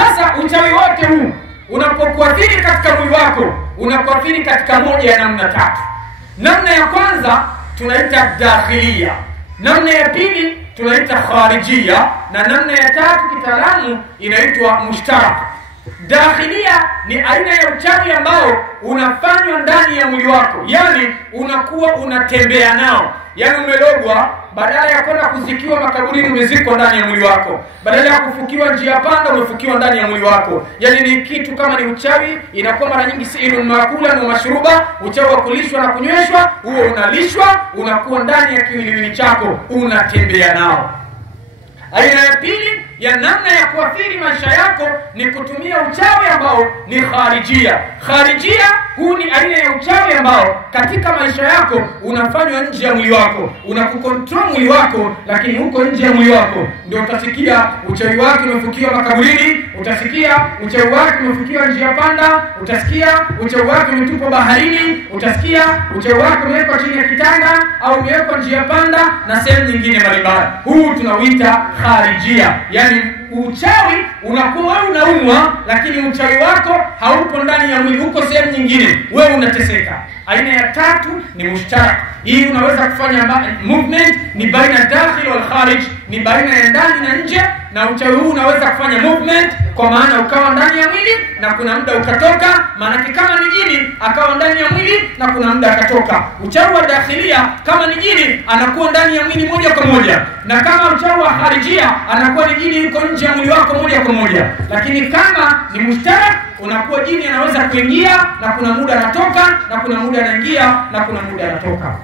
Sasa uchawi wote huu unapokuathiri katika mwili wako, unakuathiri katika moja ya namna tatu. Namna ya kwanza tunaita dakhilia, namna ya pili tunaita kharijia, na namna ya tatu kitaalamu inaitwa mushtarak. Dakhilia ni aina ya uchawi ambao unafanywa ndani ya mwili wako, yani unakuwa unatembea nao. Yani umelogwa, badala ya kwenda kuzikiwa makaburini umezikwa ndani ya mwili wako, badala ya kufukiwa njia panda umefukiwa ndani ya mwili wako. Yani ni kitu kama ni uchawi, inakuwa mara nyingi siilun makula na mashruba, uchawi wa kulishwa na kunyweshwa, huo unalishwa, unakuwa ndani ya kiwiliwili chako, unatembea nao. Aina ya pili ya namna ya kuathiri maisha yako ni kutumia uchawi ambao ni kharijia. Kharijia huu ni aina ya uchawi ambao katika maisha yako unafanywa nje ya mwili wako, unakukontrol mwili wako, lakini huko nje ya mwili wako. Ndio utasikia uchawi wake umefukiwa makaburini, utasikia uchawi wake umefukiwa njia panda, utasikia uchawi wake umetupwa baharini, utasikia uchawi wake umewekwa chini ya kitanda au umewekwa njia panda na sehemu nyingine mbalimbali. Huu tunauita kharijia. Yani uchawi unakuwa wewe unaumwa, lakini uchawi wako haupo ndani ya mwili, uko sehemu nyingine, wewe unateseka. Aina ya tatu ni mushtarak. Hii unaweza kufanya movement, ni baina dakhil wal kharij, ni baina ya ndani na nje. Na uchawi huu unaweza kufanya movement, kwa maana ukawa ndani ya mwili na kuna muda ukatoka, maana kama ni jini akawa ndani ya mwili na kuna muda akatoka. Uchawi wa dakhilia kama ni jini anakuwa ndani ya mwili moja kwa moja, na kama uchawi wa kharijia anakuwa ni jini yuko nje ya mwili wako moja kwa moja. Lakini kama ni mushtarak, unakuwa jini anaweza kuingia na kuna muda anatoka, na kuna muda anaingia na kuna muda anatoka.